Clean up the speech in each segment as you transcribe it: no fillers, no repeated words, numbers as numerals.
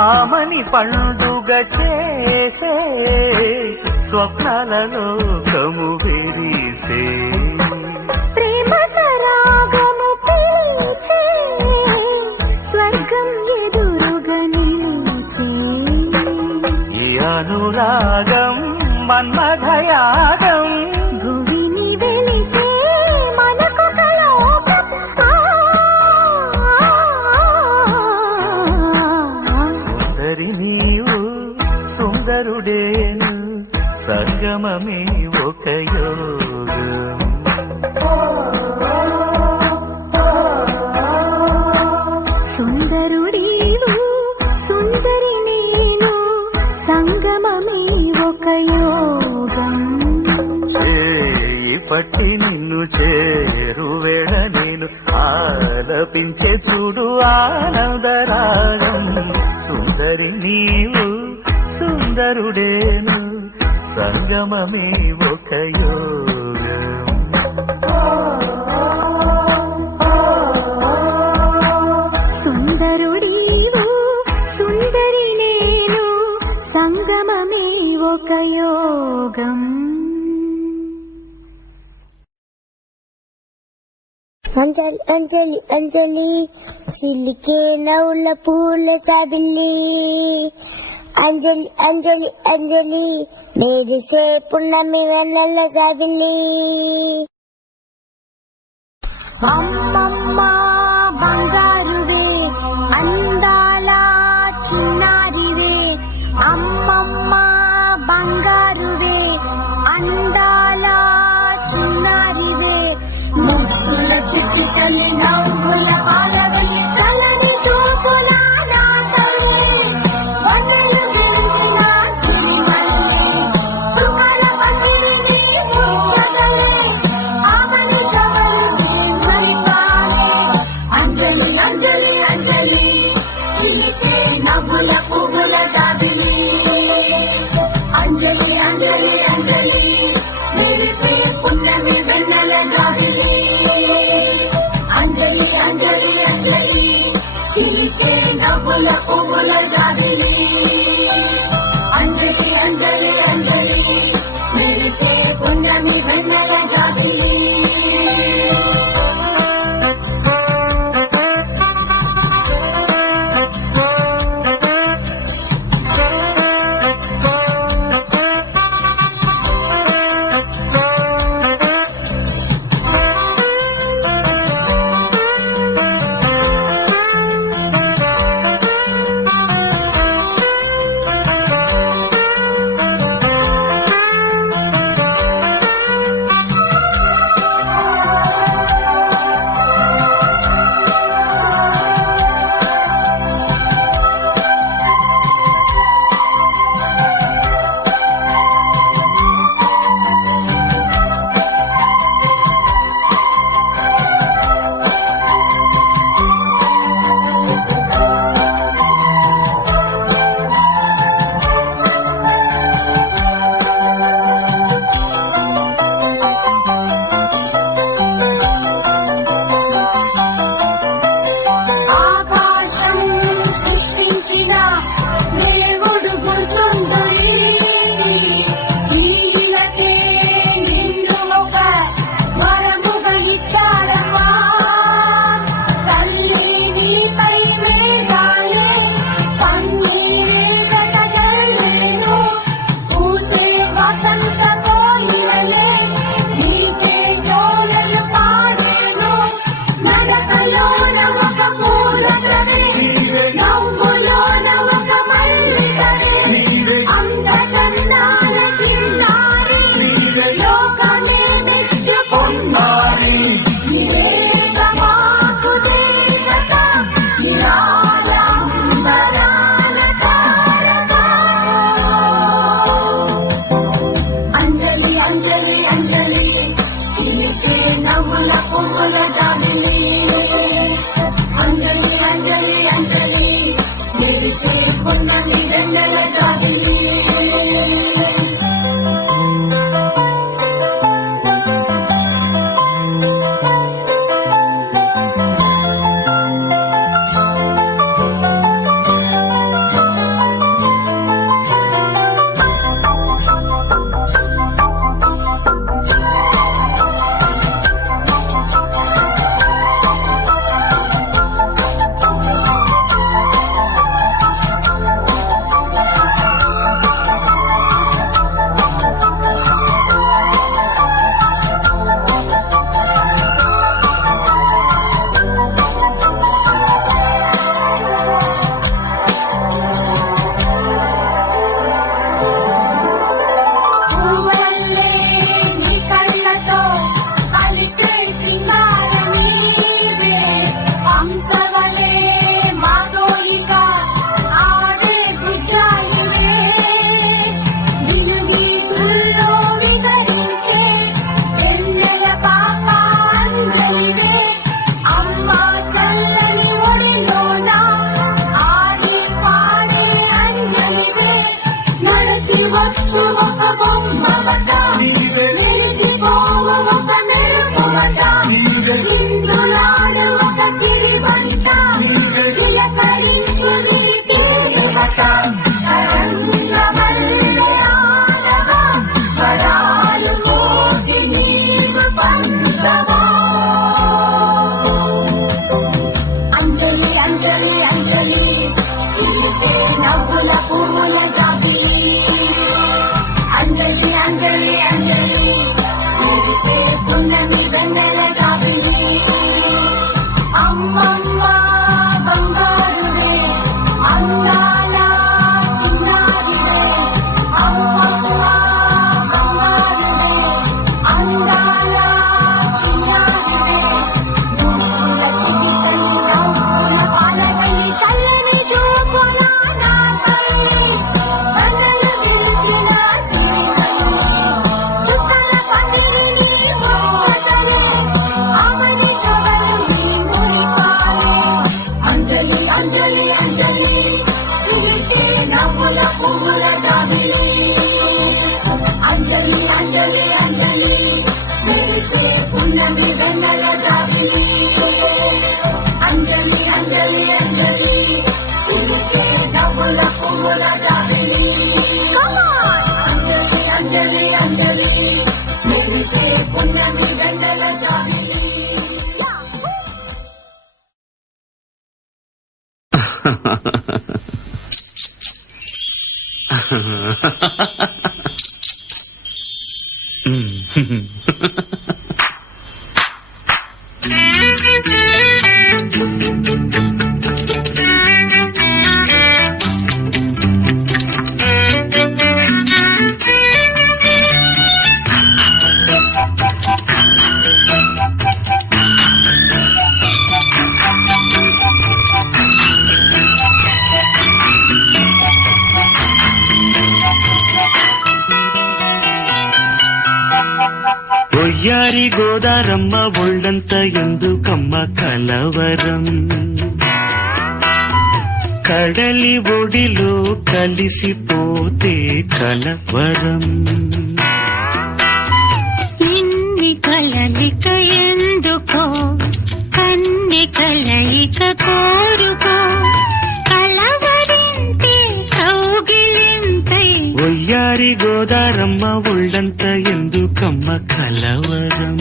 ఆమని పండుగ చేసే స్వప్నాలలో కము విరిసే ప్రేమ సరాగము పీల్చే స్వర్గం ఎదురుగా నిలిచే ఈ అనురాగం మన్మథయాగం భువిని వెలిసే మనకు కలోకం సుందరి నీవు సుందరుడేను సంగమమే ఒక యోగం సుందరుడీవు సుందరి నేను సంగమమే ఒక యోగం పట్టి నిన్ను చేరువేళ నేను ఆలపించే చూడు ఆనందరాగం సుందరి నీవు సుందరుడేను సంగమమే ఒక యోగం సుందరుడీవు సుందరి నేను సంగమమే ఒక యోగం అంజలి అంజలి అంజలి చిలికే నవ్వుల పూల చాబిల్లి అంజలి అంజలి అంజలి మెరిసే పున్నమి వెన్నెల చాబిల్లి అమ్మమ్మ బంగారువే అందాల చిన్నారివే అమ్మమ్మ బంగారువే అందాల చిన్నారివే ముగ్గుల చిట్టి తల్లి నవ్వుల పాలవల్లి చల్లని చూపుల నాతవే వన్నెలు గెలిచిన సిరిమల్లి చుక్కల పందిరిని ముచ్చటలే ఆమని చవల్లి మరిపాలి అంజలి అంజలి మెరిసే పున్నమి వెన్నెల జాబిలి అమ్మమ్మ బంగారువే అందాల చిన్నారివే అమ్మమ్మ బంగారువే అందాల చిన్నారివే నూనెల చిటికలి నవ్వుల పాలకలి చల్లని చూపుల నా తల్లి వెన్నెల విరిసిన చుక్కల పందిరిని ముచ్చటలే ఆమని చవలు నీ మురిపాలే అంజలి అంజలి అంజలి చిలికే నవ్వుల పువ్వుల జాబిలి అంజలి అంజలి అంజలి మెరిసే పున్నమి వెన్నెల జాబిలి అంజలి అంజలి అంజలి చిలికే నవ్వుల పువ్వుల జాబిలి అంజలి అంజలి అంజలి మెరిసే పున్నమి వెన్నెల జాబిలి ఒయ్యారి గోదారమ్మ ఒళ్ళంత ఎందుకమ్మ కలవరం కడలి ఒడిలో కలిసిపోతే కలవరం ఇన్ని కలలిక ఎందుకో కన్ని కలయిక కోరుకో కలవరింతే కౌగిలింతై ఒయ్యారి గోదారమ్మ ఒళ్ళంత ఎందుకమ్మ కలవరం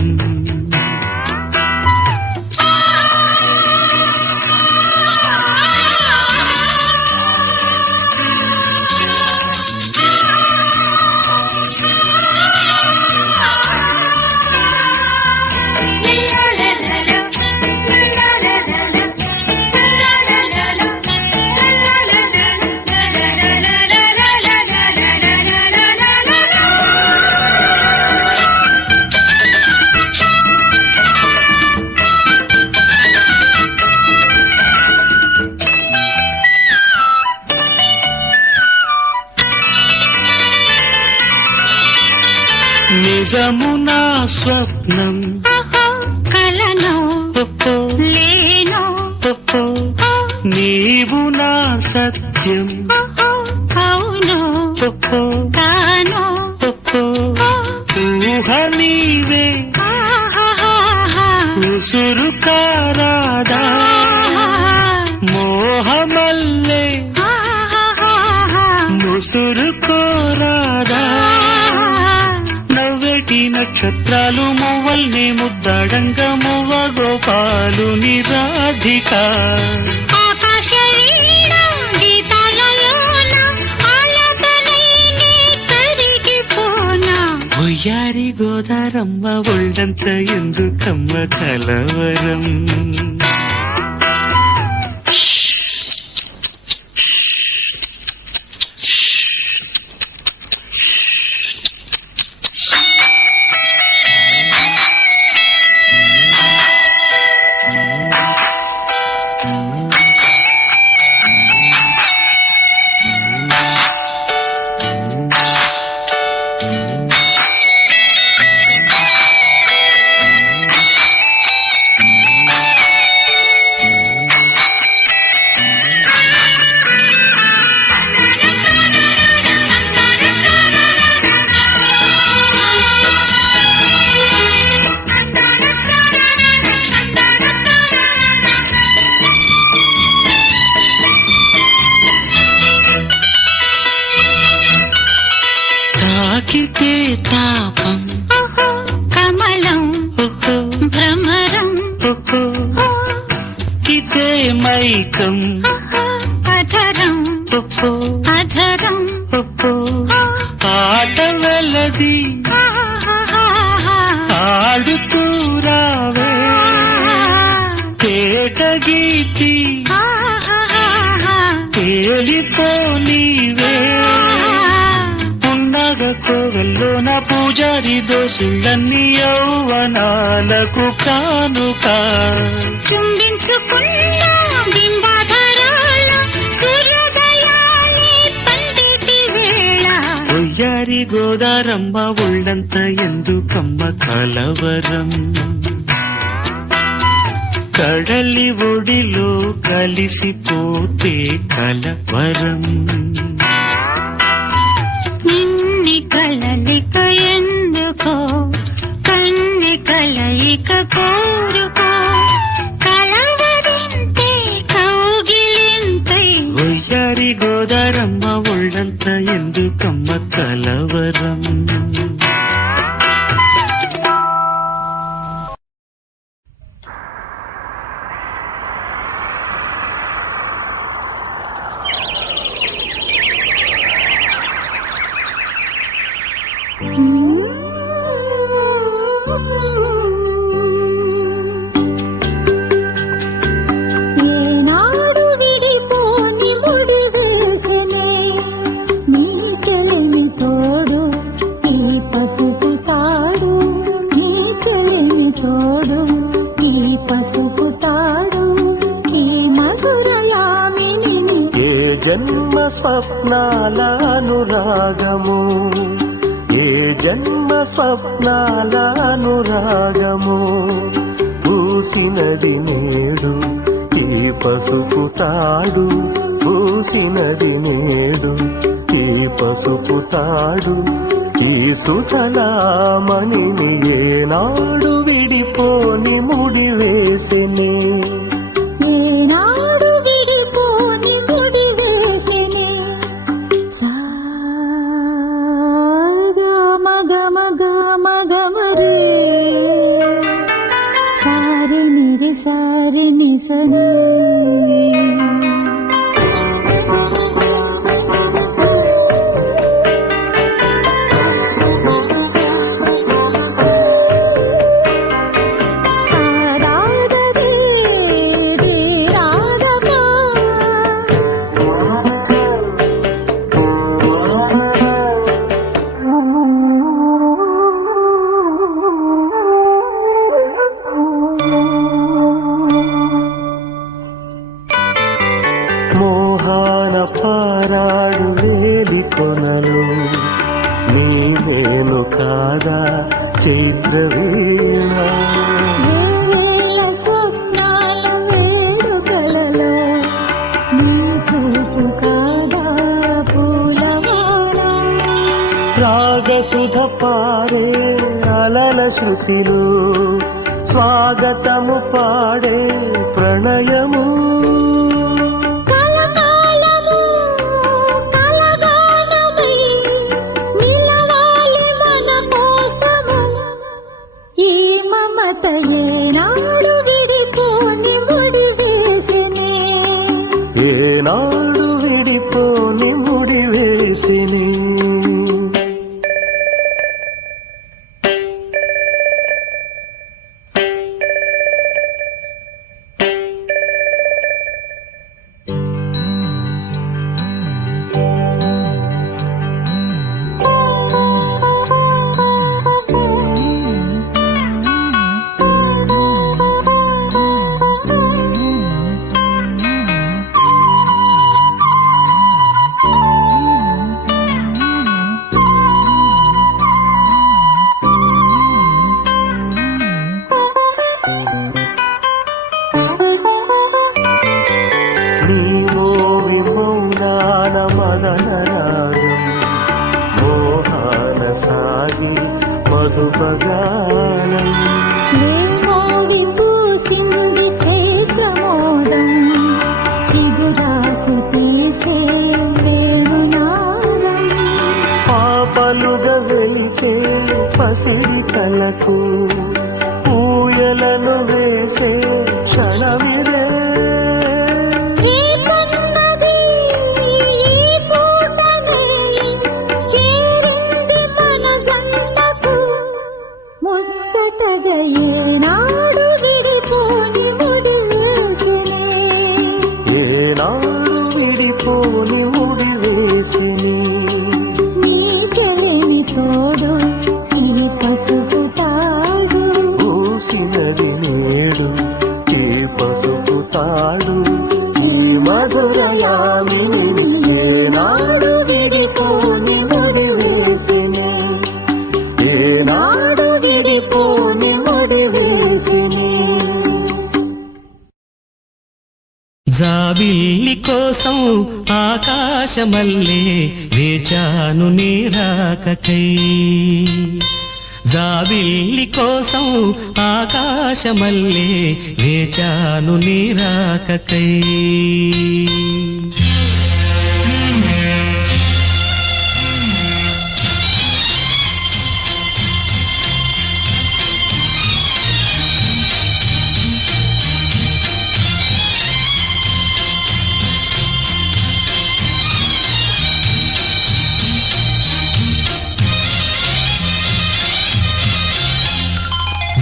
నిజమునా స్వప్నం కలను లేను నీవు నా సత్యం అవును కాను ఊహ నీవే ఉసురు కారాదా మోహమల్లే ముసురు కోరాదా నవ్వేటి నక్షత్రాలు మువ్వల్ని ముద్దాడంగా మువ్వ గోపాలు నిరాధిక ఒయ్యారి గోదారమ్మ ఒళ్ళంత ఎందుకమ్మ కలవరం తాకితే తాపం కమలం భ్రమరం ఇదే మైకం అధరం అధరం ఆట వెలది గీతి ఆడుతూ రావే పేట గీతి తేలిపోనీవే ఉన్నగ కోవెల్లోన పూజారి దోషులన్నీ యౌవనాలకు కానుక చుంబించుకున్న బింబాధరాల సూర్యోదయాన్ని పండితి వేళ ఒయ్యారి గోదారమ్మ ఒళ్ళంత ఎందుకమ్మ కలవరం కడలి ఒడిలో కలిసిపోతే కలవరం నిన్ని కలలిక ఎందుకో కన్ని కలయిక కోరుకో కలవరింతే కౌగిలింతై ఒయ్యారి గోదారమ్మ ఒళ్ళంత ఎందుకమ్మ కలవరం ఏనాడు విడిపోని ముడి వేసనే నీ చెలిమి తోడు ఈ పసుపు తాడు నీ చెలిమి తోడు ఈ పసుపు తాడు ఈ మధురయామిని ఏ జన్మ స్వప్నాల అనురాగము ఏ జన్మ స్వప్నాల అనురాగము పూసినది నేడు ఈ పసుపు తాడు పూసినది నేడు ఈ పసుపు తాడు ఈ సుతలామణిని ఏనాడు విడిపోని ముడి వేసినే ఏనాడు విడిపోని ముడి వేసెనే మగ మగ మగ మరే సారి నిరి సారి నిసనే మోహాన పారాడు వేలి కొనలు నీ నేను కాదా చైత్రవీణ వేవేల స్వప్నాల వేడుకలలో నీ చూపు కాదా పూలవాన రాగసుధ పారే అలల శృతిలో స్వాగతము పాడే ప్రణయము కలకాలము కలగానమై నిలవాలి మన కోసము ఈ మమత ఏనాడు విడిపోని ముడి వేసినే ఏనాడు విడిపోని ముడి వేసిని నీవో విమౌనాన మదన రాగం మోహాన సాగి మధుపగానం ఏమో విపూసింది చైత్రమోదం చిగురాకు తీసే వేణునాదం పాపలుగా వెలిసే పసిడి కళ్ళకు పూయలను వేసే క్షణమిదే ఈ కన్నది ఈ పూటనే చేరింది మన జన్మ ఏనాడు విడిపోని ముడి వేసినే ఏనాడు విడిపోని ముడి వేసిని నీ చెలిమి తోడు ఈ పసుపు తాడు పూసినది నేడు ఈ పసుపు తాడు ఈ మధురయామిని ఏనాడు విడిపోని ముడి వేసినే ఏనాడు విడిపోని ముడి వేసినే జాబిల్లి కోసం ఆకాశమల్లే వేచాను నీ రాకకై జాబిల్లి కోసం ఆకాశమల్లే వేచాను నీ రాకకై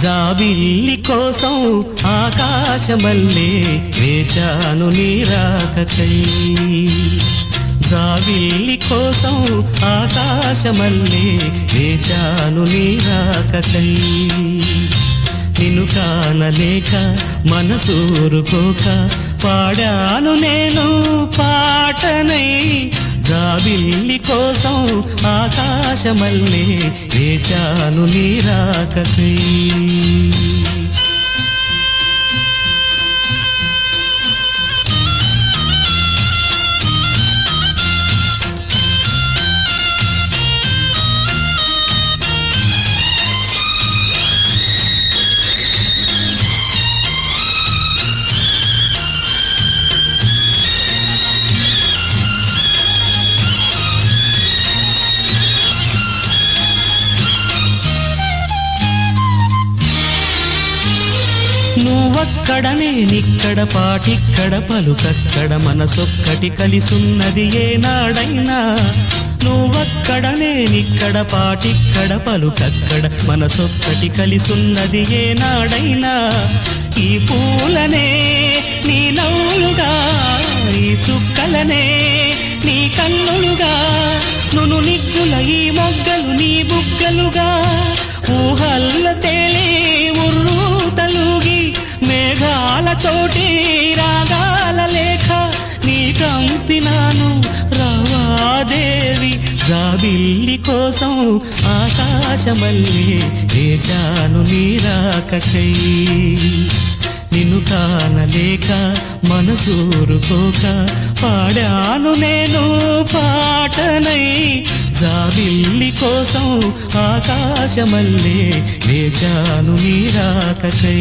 జాబిల్లి కోసం ఆకాశమల్లే వేచాను నీ రాకకై జాబిల్లి కోసం ఆకాశమల్లే వేచాను నీ రాకకై నిన్ను కానలేక మనసూరుకోక పాడాను నేను పాటనై జాబిల్లి కోసం ఆకాశమల్లే వేచాను నీ రాకకై నువ్వక్కడ నేనిక్కడ పాటిక్కడ పలుకక్కడ మనసొక్కటి కలిసున్నది ఏనాడైనా నువ్వక్కడ నేనిక్కడ పాటిక్కడ పలుకక్కడ మనసొక్కటి కలిసున్నది ఏనాడైనా ఈ పూలనే నీ నవ్వులుగా ఈ చుక్కలనే నీ కన్నులుగా నును నిగ్గుల ఈ మొగ్గలు నీ బుగ్గలుగా ఊహల్ల తేలే ఉర్రు తలుగి మేఘాలతోటి రాగాల లేఖ నీ కంపినాను రావాదేవి జాబిల్లి కోసం ఆకాశమల్లే వేచాను నీ రాకకై నిన్ను కానలేక మనసూరుకోక పాడాను నేను పాటనై జాబిల్లి కోసం ఆకాశమల్లే వేచాను నీ రాకకై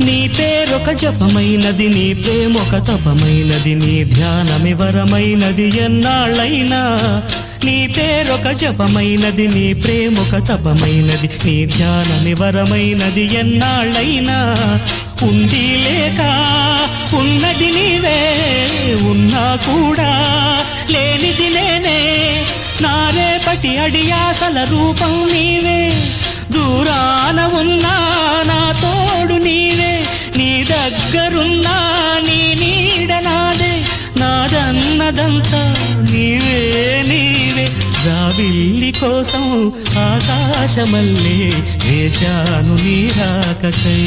నీ పేరొక జపమైనది నీ ప్రేమొక తపమైనది నీ ధ్యానమి వరమైనది ఎన్నాళ్ళైనా నీ పేరొక జపమైనది నీ ప్రేమొక తపమైనది నీ ధ్యానమి వరమైనది ఎన్నాళ్ళైనా ఉంది లేక ఉన్నది నీవే ఉన్నా కూడా లేనిది నేనే నా రేపటి అడియాసల రూపం నీవే దూరాన ఉన్నా నా తోడు నీవే నీ దగ్గరున్నా నీ నీడ నాదే నాదన్నదంతా నీవే నీవే జాబిల్లి కోసం ఆకాశమల్లే వేచాను నీ రాకకై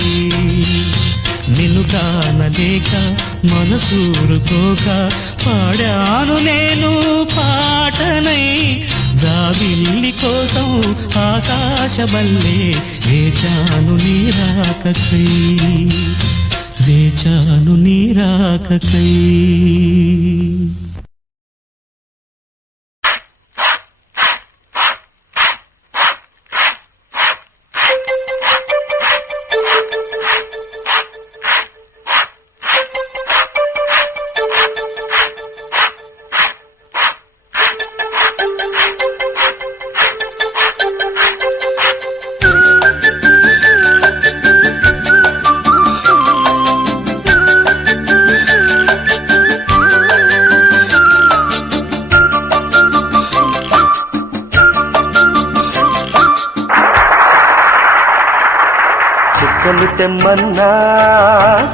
నిన్ను కానలేక మనసూరుకోక పాడాను నేను పాటనై జాబిల్లి కోసం ఆకాశమల్లే వేచాను నీ రాకకై వేచాను నీ రాకకై తెమ్మన్నా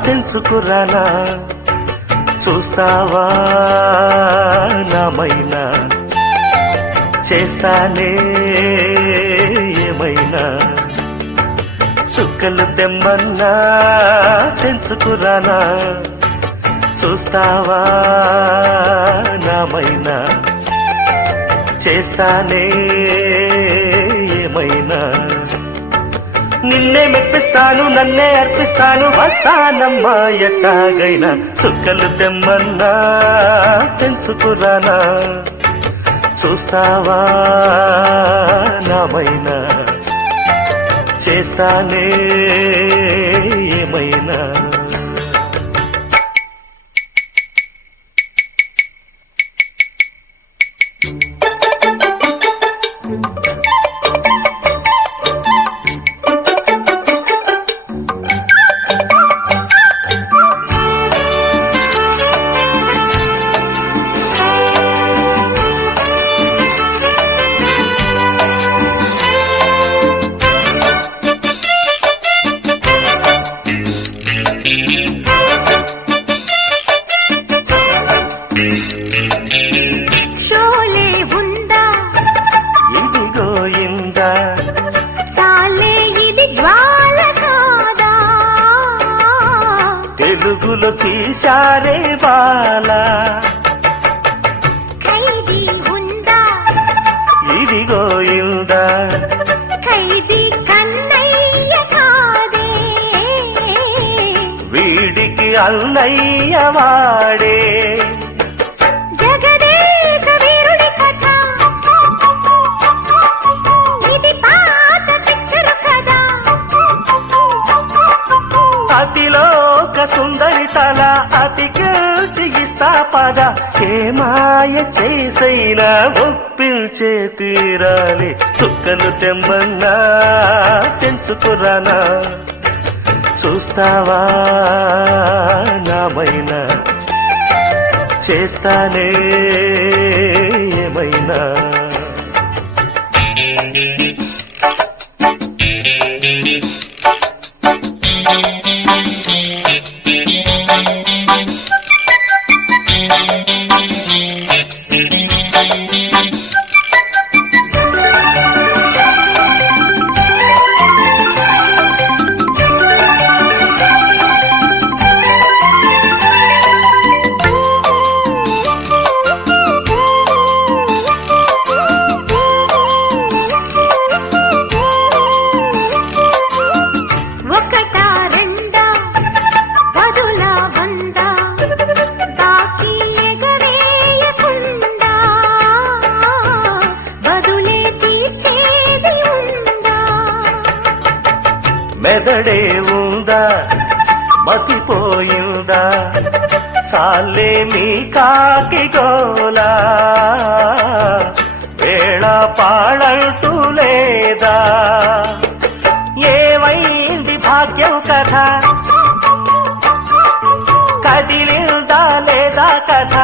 తెలుసుకురానా చూస్తావా నామైనా చేస్తానే ఏమైనా చుక్కలు తెమ్మన్నా తెలుసుకురానా చూస్తావా నామైనా చేస్తానే ఏమైనా నిన్నే మెప్పిస్తాను నన్నే అర్పిస్తాను వస్తానమ్మా ఎట్టాగైనా చుక్కలు తెమ్మన్నా తెలుసుకురానా చూస్తావా నామైనా చేస్తానే ఏమైనా తెలుగులో తీశారే బాలా ఖైదీ ఉందా ఇదిగో ఇందా ఖైదీ కన్నయ్య కాదే వీడికి అన్నయ్య వాడే జగదేక వీరుడి కథ ఇది పాత పిక్చర్ కదా అతిలోక సుందరి తల అతికిస్తా పద ఏమాయ చేసైనా ఒప్పించే తీరాలి చుక్కలు తెమ్మన్నా తెలుసుకురానా చూస్తావా నామైనా చేస్తానే ఏమైనా మెదడే ఉందా మతిపోయిందా సాలే మీ కాకి గోలా వేళ పాడంటూ లేదా ఏమైంది భాగ్యం కథ కదిలిందా లేదా కథ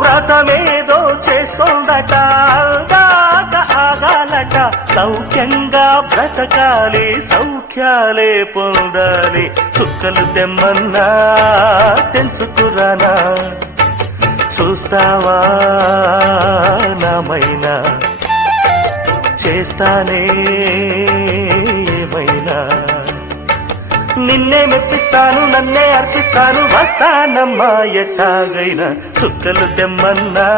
వ్రతమేదో చేసుకుందట అందాక ఆగాలట సౌఖ్యంగా బ్రతకాలి సౌఖ్యాలే పొందాలి చుక్కలు తెమ్మన్నా తెలుసుకురానా చూస్తావా నామైనా చేస్తానే ఏమైనా నిన్నే మెప్పిస్తాను నన్నే అర్పిస్తాను వస్తానమ్మా ఎట్టాగైనా చుక్కలు తెమ్మన్నా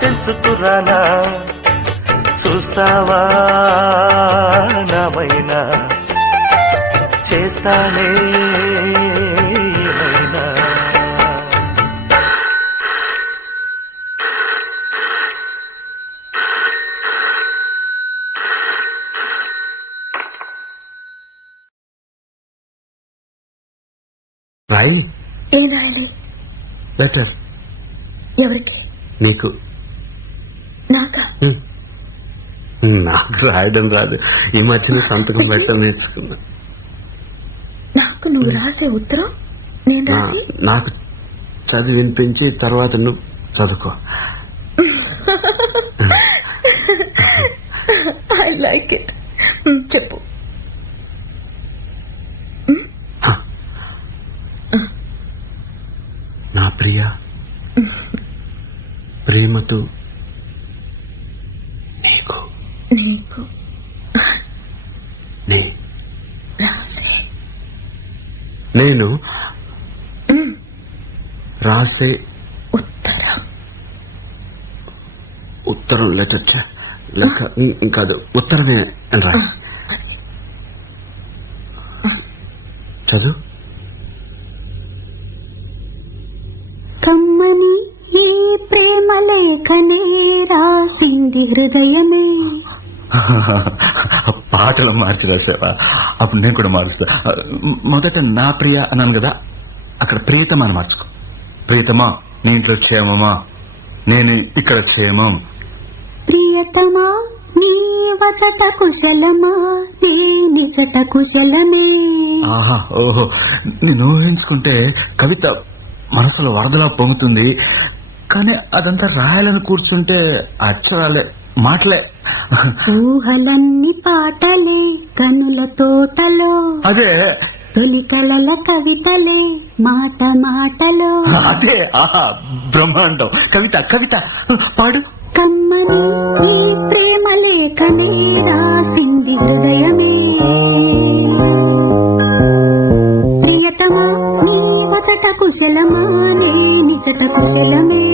తెలుసుకురానా చూస్తావా నామైనా చేస్తానే ఏమైనా రాయి ఏం రాయాలి? లెటర్. ఎవరికి? నీకు. నాకా? నాకు రాయడం రాదు, ఈ మధ్యన సంతకం పెట్టడం నేర్చుకున్నా. నాకు నువ్వు రాసే ఉత్తరం నేను రాసి నాకు చదివి వినిపించి తర్వాత నువ్వు చదువుకో. I like it. చెప్పు. ప్రియా, ప్రేమతో నీకు నీకు నే రాసే నేను రాసే ఉత్తరం లెక్క కాదు, ఉత్తరమే అని రా. చదువు. కమ్మని ఈ ప్రేమ లేఖనే రాసింది హృదయమే. పాటలు మార్చి రాసావా? అప్పుడు నేను కూడా మారుస్తా. మొదట నా ప్రియ అన్నాను కదా, అక్కడ ప్రియతమా అని మార్చుకో. ప్రియతమా, నీ ఇంట్లో క్షేమమా? నేను ఇక్కడ క్షేమం. ప్రియతమా, నీ వచట కుశలమా? నీ నిజట కుశలమే. ఆహా, ఓహో, నేను ఊహించుకుంటే కవిత మనసులో వరదలా పొంగుతుంది. కానీ అదంతా రాయాలని కూర్చుంటే అక్షరాలే, మాటలే. ఊహలన్నీ పాటలే కనుల తోటలో. అదే తొలి కలల కవితలే మాట మాటలో. అదే, ఆహా, బ్రహ్మాండం. కవిత కవిత పాడు. కమ్మని ఈ ప్రేమ లేఖనే రాసింది హృదయమే. ప్రియతమా, నీ వచట కుశలమా? నీ నిజట కుశలమే.